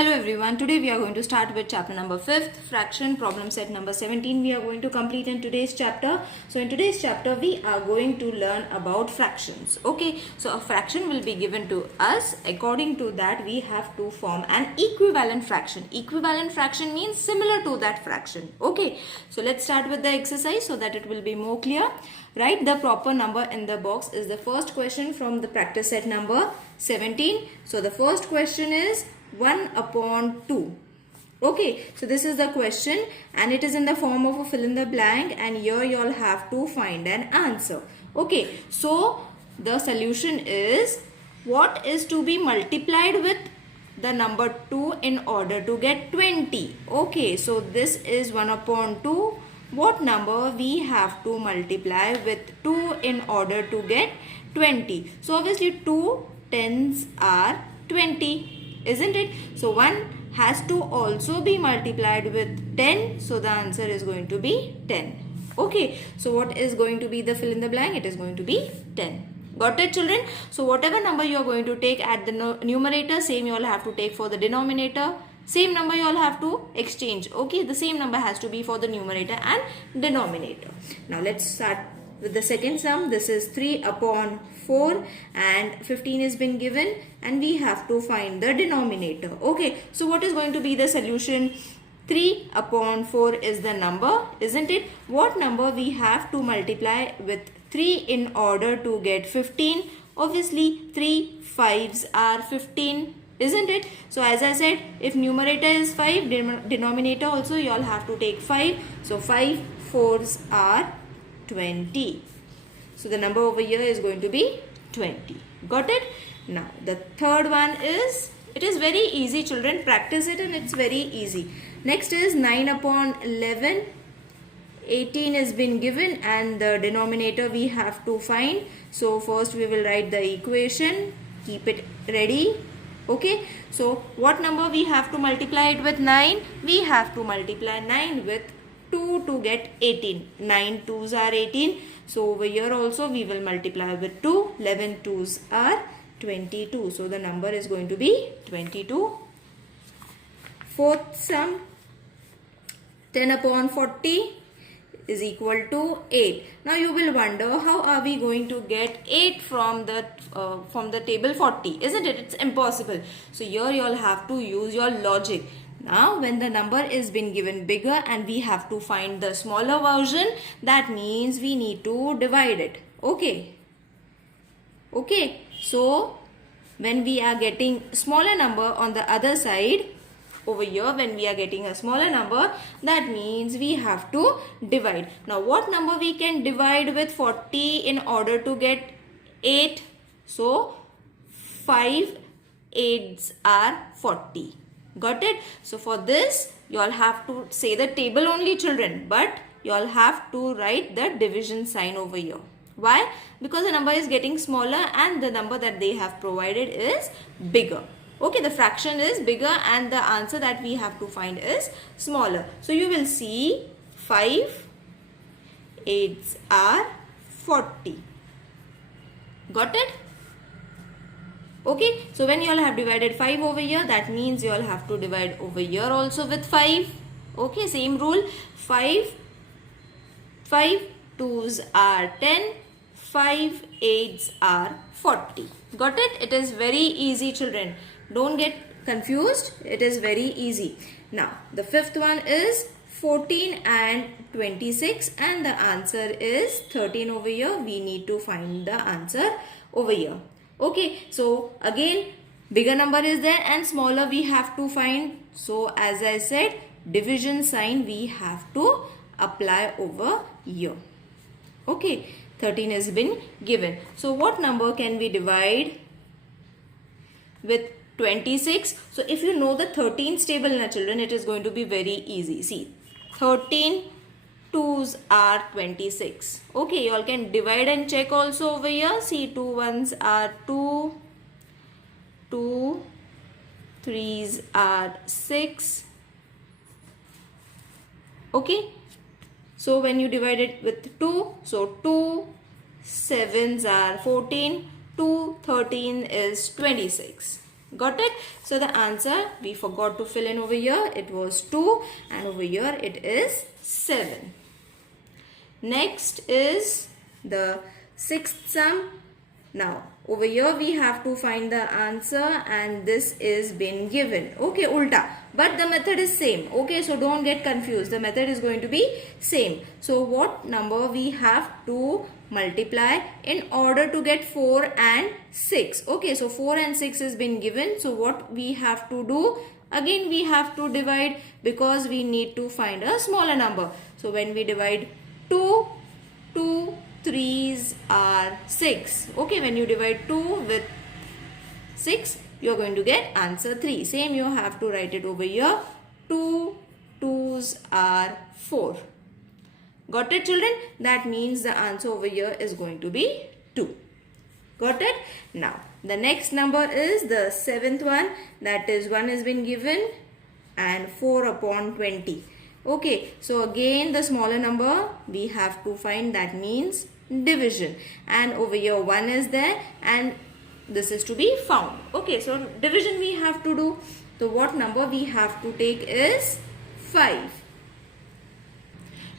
Hello everyone, today we are going to start with chapter number 5th, fraction, problem set number 17 we are going to complete in today's chapter. So in today's chapter we are going to learn about fractions. Okay, so a fraction will be given to us. According to that we have to form an equivalent fraction. Equivalent fraction means similar to that fraction. Okay, so let's start with the exercise so that it will be more clear. Write the proper number in the box is the first question from the practice set number 17. So the first question is 1 upon 2. Okay, so this is the question and it is in the form of a fill in the blank, and here you all have to find an answer. Okay, so the solution is what is to be multiplied with the number 2 in order to get 20. Okay, so this is 1 upon 2. What number we have to multiply with 2 in order to get 20? So obviously 2 tens are 20. Isn't it? So 1 has to also be multiplied with 10. So the answer is going to be 10. Okay. So what is going to be the fill in the blank? It is going to be 10. Got it, children? So whatever number you are going to take at the numerator, same you all have to take for the denominator. Same number you all have to exchange. Okay. The same number has to be for the numerator and denominator. Now let's start with the second sum. This is 3 upon 4 and 15 has been given and we have to find the denominator. Okay, so what is going to be the solution? 3 upon 4 is the number, isn't it? What number we have to multiply with 3 in order to get 15? Obviously 3 5s are 15, isn't it? So as I said, if numerator is 5, denominator also you all have to take 5. So 5 4s are 20. So the number over here is going to be 20. Got it? Now the third one is, it is very easy, children. Practice it and it's very easy. Next is 9 upon 11. 18 has been given and the denominator we have to find. So first we will write the equation. Keep it ready. Okay. So what number we have to multiply it with 9? We have to multiply 9 with 2 to get 18. 9 2s are 18. So over here also we will multiply with 2. 11 2s are 22. So the number is going to be 22. Fourth sum, 10 upon 40 is equal to 8. Now you will wonder, how are we going to get 8 from the table 40? Isn't it? It's impossible. So here you all have to use your logic. Now when the number is been given bigger and we have to find the smaller version, that means we need to divide it. Okay. Okay. So when we are getting smaller number on the other side, over here when we are getting a smaller number, that means we have to divide. Now what number we can divide with 40 in order to get 8? So 5 8s are 40. Got it? So for this you all have to say the table only, children, but you all have to write the division sign over here. Why? Because the number is getting smaller and the number that they have provided is bigger. Okay, the fraction is bigger and the answer that we have to find is smaller. So you will see 5 8s are 40. Got it? Okay, so when you all have divided 5 over here, that means you all have to divide over here also with 5. Okay, same rule. 5 2s are 10. 5 8s are 40. Got it? It is very easy, children. Don't get confused. It is very easy. Now, the fifth one is 14 and 26 and the answer is 13 over here. We need to find the answer over here. Okay, so again bigger number is there and smaller we have to find. So as I said, division sign we have to apply over here. Okay, 13 has been given. So what number can we divide with 26? So if you know the 13's table, na children, it is going to be very easy. See, 13 2s are 26. Okay, you all can divide and check also over here. See, 2 1s are 2, 2 3s are 6. Okay, so when you divide it with 2, so 2 7s are 14, 2 13 is 26. Got it? So the answer we forgot to fill in over here. It was 2 and over here it is 7. Next is the sixth sum. Now over here we have to find the answer and this is been given. Okay, ulta. But the method is same. Okay, so don't get confused. The method is going to be same. So what number we have to multiply in order to get 4 and 6. Okay, so 4 and 6 has been given. So what we have to do? Again we have to divide because we need to find a smaller number. So when we divide 2 3s are 6. Okay, when you divide 2 with 6, you are going to get answer 3. Same you have to write it over here. 2 2s are 4. Got it, children? That means the answer over here is going to be 2. Got it? Now, the next number is the seventh one. That is 1 has been given and 4 upon 20. Okay, so again the smaller number we have to find, that means division. And over here 1 is there and this is to be found. Okay, so division we have to do. So what number we have to take is 5.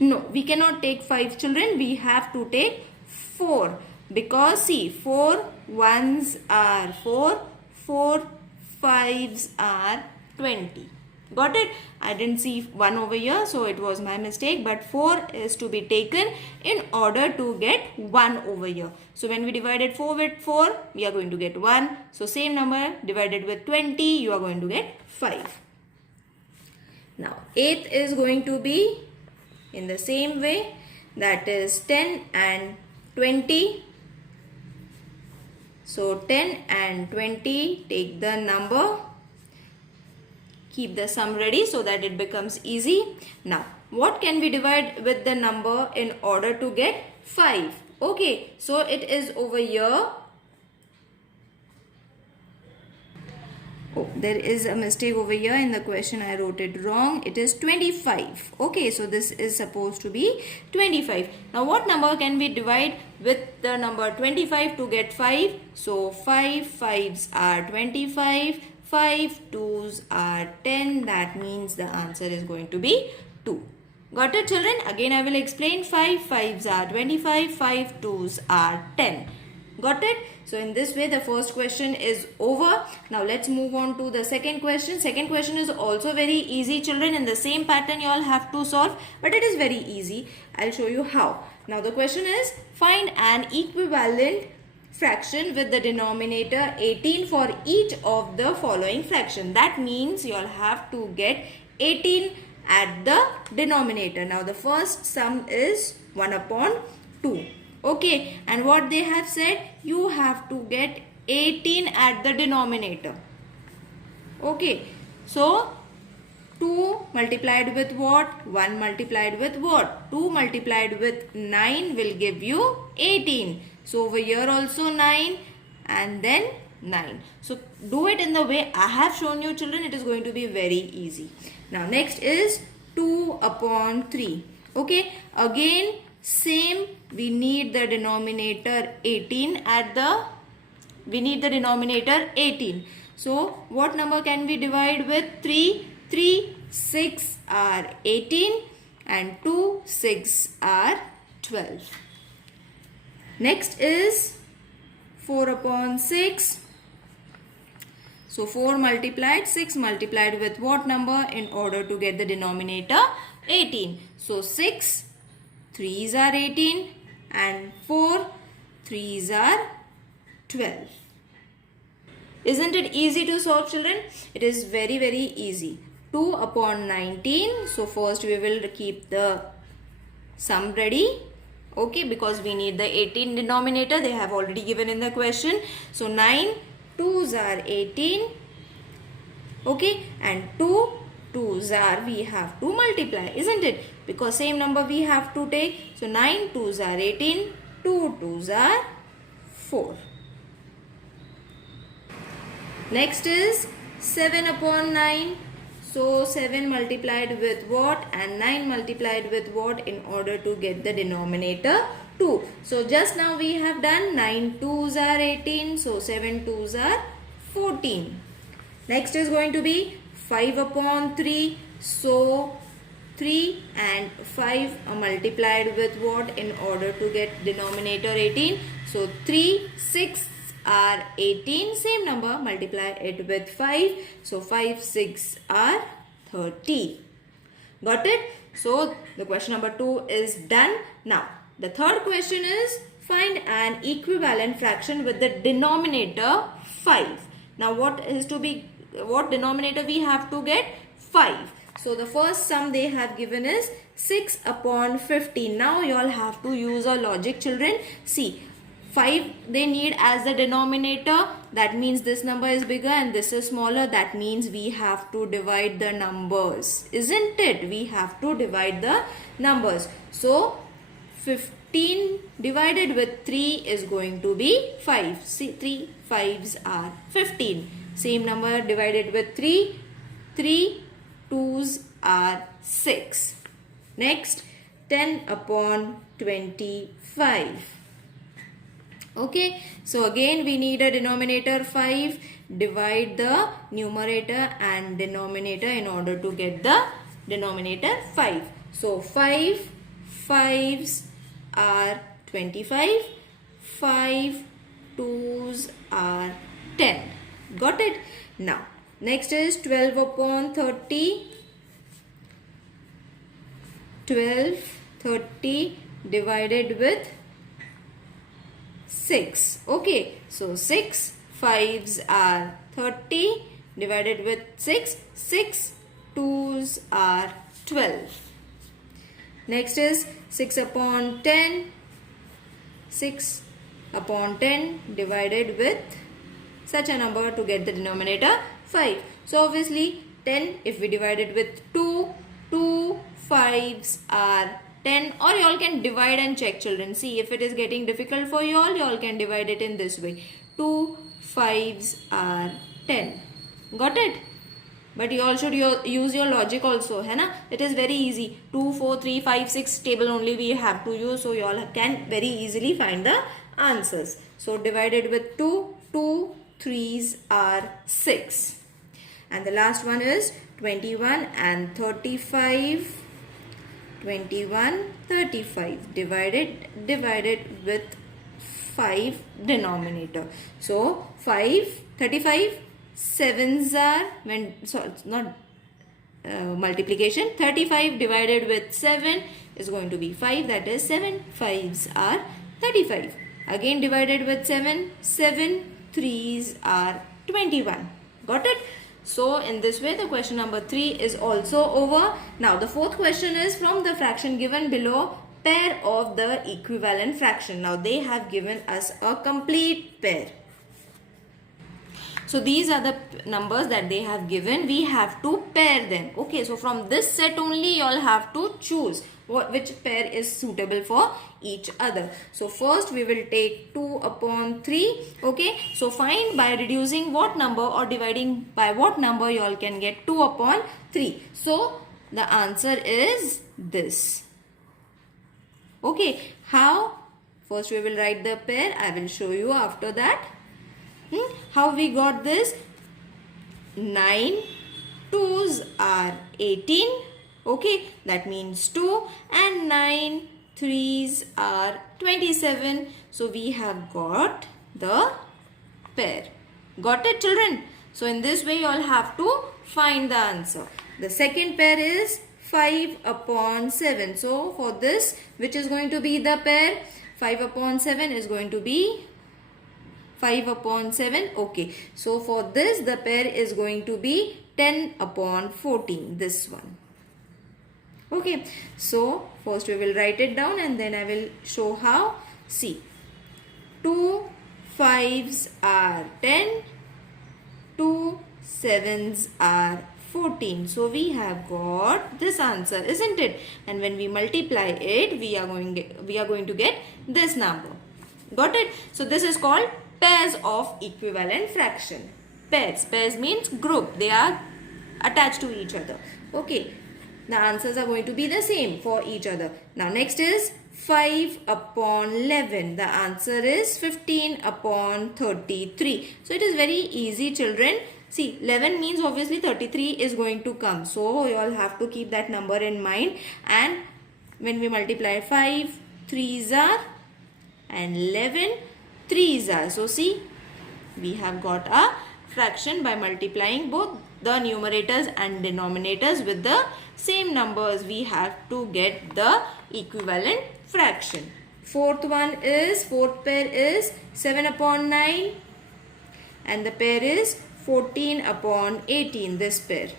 No, we cannot take 5, children. We have to take 4. Because see, 4 1s are 4, 4 5s are 20. Got it? I didn't see 1 over here, so it was my mistake. But 4 is to be taken in order to get 1 over here. So when we divided 4 with 4, we are going to get 1. So same number divided with 20, you are going to get 5. Now 8th is going to be in the same way, that is 10 and 20. So 10 and 20, take the number, keep the sum ready so that it becomes easy. Now what can we divide with the number in order to get 5? Okay, so it is over here. Oh, there is a mistake over here in the question. I wrote it wrong. It is 25. Okay, so this is supposed to be 25. Now what number can we divide with the number 25 to get 5? So 5 5s are 25. 5 2s are 10. That means the answer is going to be 2. Got it, children? Again I will explain. 5 5s are 25. 5 2s are 10. Got it? So in this way the first question is over. Now let's move on to the second question. Second question is also very easy, children. In the same pattern you all have to solve, but it is very easy. I'll show you how. Now the question is, find an equivalent fraction with the denominator 18 for each of the following fraction. That means you all have to get 18 at the denominator. Now the first sum is 1 upon 2. Okay, and what they have said, you have to get 18 at the denominator. Okay, so 2 multiplied with what? 1 multiplied with what? 2 multiplied with 9 will give you 18. So over here also 9 and then 9. So do it in the way I have shown you, children. It is going to be very easy. Now next is 2 upon 3. Okay, again same, we need the denominator 18 at the, we need the denominator 18. So what number can we divide with? 3. 3 6 are 18 and 2 6 are 12. Next is 4 upon 6. So 4 multiplied, 6 multiplied with what number in order to get the denominator 18? So 6 3s are 18 and 4 3s are 12. Isn't it easy to solve, children? It is very easy. 2 upon 19. So first we will keep the sum ready. Okay, because we need the 18 denominator. They have already given in the question. So 9 2s are 18. Okay, and 2 2s are, we have to multiply, isn't it? Because same number we have to take. So 9 2s are 18. 2 2s are 4. Next is 7 upon 9. So 7 multiplied with what and 9 multiplied with what in order to get the denominator 2. So just now we have done 9 2s are 18. So 7 2s are 14. Next is going to be 5 upon 3. So 3 and 5 are multiplied with what in order to get denominator 18. So 3, 6 are 18. Same number, multiply it with 5. So 5, 6 are 30. Got it? So the question number 2 is done. Now the third question is find an equivalent fraction with the denominator 5. Now what denominator we have to get? 5. So the first sum they have given is 6 upon 15. Now you all have to use a logic, children. See, 5 they need as the denominator. That means this number is bigger and this is smaller. That means we have to divide the numbers. Isn't it? We have to divide the numbers. So 15 divided with 3 is going to be 5. See, 3 5s are 15. Same number divided with 3. 3 2s are 6. Next, 10 upon 25. Okay, so again we need a denominator 5. Divide the numerator and denominator in order to get the denominator 5. So 5 5s are 25. 5 2s are 10. Got it? Now next is 12 upon 30. 12 30 divided with 6. Okay, so 6 5s are 30 divided with 6. 6 2s are 12. Next is 6 upon 10. 6 upon 10 divided with such a number to get the denominator 5. So obviously 10 if we divide it with 2, 2 5s are 10, or you all can divide and check, children. See, if it is getting difficult for you all can divide it in this way. 2 5s are 10. Got it? But you all should use your logic also, है ना? It is very easy. 2, 4, 3, 5, 6 table only we have to use. So you all can very easily find the answers. So divided with 2, 2 3s are 6. And the last one is 21 and 35. 21 35 divided with 5 denominator. So 5 35 7s are not multiplication. 35 divided with 7 is going to be 5. That is 7 5s are 35. Again divided with 7. 7 3s are 21. Got it? So in this way the question number 3 is also over. Now the fourth question is from the fraction given below, pair of the equivalent fraction. Now they have given us a complete pair. So these are the numbers that they have given. We have to pair them. Okay, so from this set only you all have to choose which pair is suitable for each other. So first we will take 2 upon 3. Okay, so find by reducing what number or dividing by what number you all can get 2 upon 3. So the answer is this. Okay, how? First we will write the pair. I will show you after that. How we got this? 9 2s are 18. Okay, that means 2, and 9 3s are 27. So we have got the pair. Got it, children? So in this way you all have to find the answer. The second pair is 5 upon 7. So for this, which is going to be the pair? 5 upon 7 is going to be 5 upon 7. Okay, so for this the pair is going to be 10 upon 14. This one. Okay, so first we will write it down and then I will show how. See, 2 5s are 10, 2 7s are 14. So we have got this answer, isn't it? And when we multiply it, we are going to get this number. Got it? So this is called pairs of equivalent fraction. Pairs means group. They are attached to each other. Okay. The answers are going to be the same for each other. Now next is 5 upon 11. The answer is 15 upon 33. So it is very easy, children. See, 11 means obviously 33 is going to come. So, you all have to keep that number in mind. And when we multiply 5 3s are and 11 3s are. So, see, we have got a fraction by multiplying both the numerators and denominators with the same numbers. We have to get the equivalent fraction. Fourth pair is 7 upon 9 and the pair is 14 upon 18, this pair.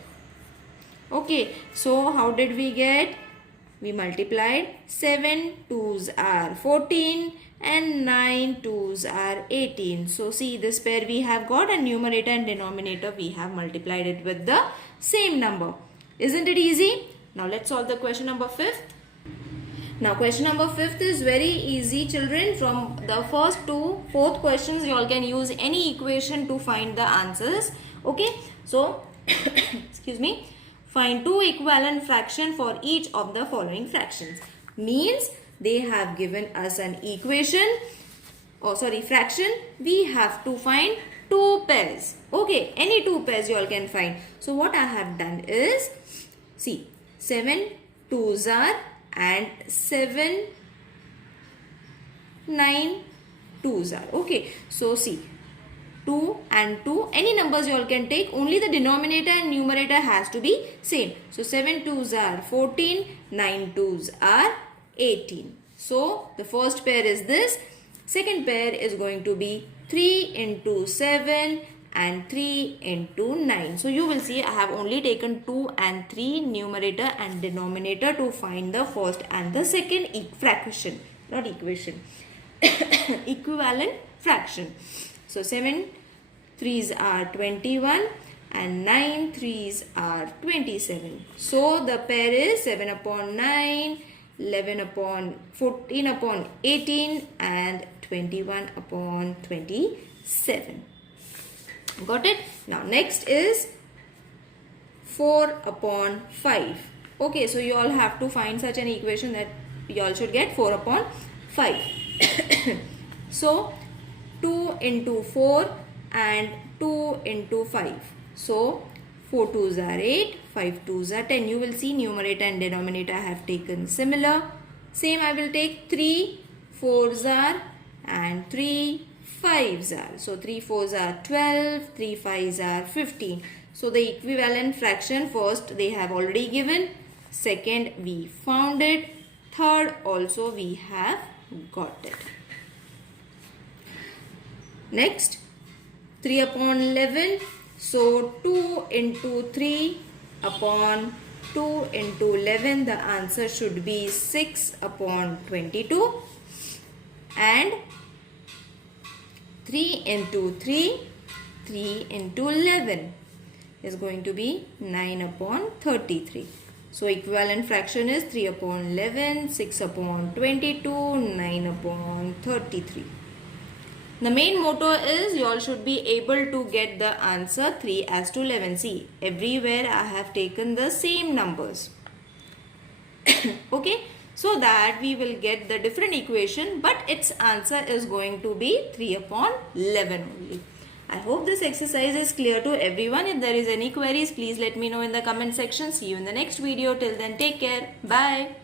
Okay, so how did we get? We multiplied 7 2s are 14 and 9 2s are 18. So see, this pair we have got, and numerator and denominator we have multiplied it with the same number. Isn't it easy? Now let's solve the question number 5th. Now question number 5th is very easy, children. From the first to fourth questions you all can use any equation to find the answers. Okay, so excuse me, find two equivalent fractions for each of the following fractions. Means they have given us an equation, fraction. We have to find two pairs. Okay, any two pairs you all can find. So what I have done is, see, 7 2s are and 7 9 2s are. Okay, so see, 2 and 2, any numbers you all can take, only the denominator and numerator has to be same. So 7 2s are 14, 9 2s are 18. So the first pair is this. Second pair is going to be 3 into 7 and 3 into 9. So you will see I have only taken 2 and 3 numerator and denominator to find the first and the second fraction, not equation, equivalent fraction. So 7 3s are 21 and 9 3s are 27. So the pair is 7 upon 9, 11 upon 14 upon 18 and 21 upon 27. Got it? Now next is 4 upon 5. Okay, so you all have to find such an equation that you all should get 4 upon 5. So 2 into 4 and 2 into 5. So 4 2s are 8, 5 2s are 10. You will see numerator and denominator I have taken similar. Same I will take 3 4s are and 3 5s are. So 3 4s are 12, 3 5s are 15. So the equivalent fraction, first they have already given, second we found it, third also we have got it. Next, 3 upon 11. So 2 into 3 upon 2 into 11, the answer should be 6 upon 22. And 3 into 3, 3 into 11 is going to be 9 upon 33. So equivalent fraction is 3 upon 11, 6 upon 22, 9 upon 33. The main motto is you all should be able to get the answer 3 as to 11. See, everywhere I have taken the same numbers. Okay, so that we will get the different equation, but its answer is going to be 3 upon 11 only. I hope this exercise is clear to everyone. If there is any queries, please let me know in the comment section. See you in the next video. Till then, take care. Bye.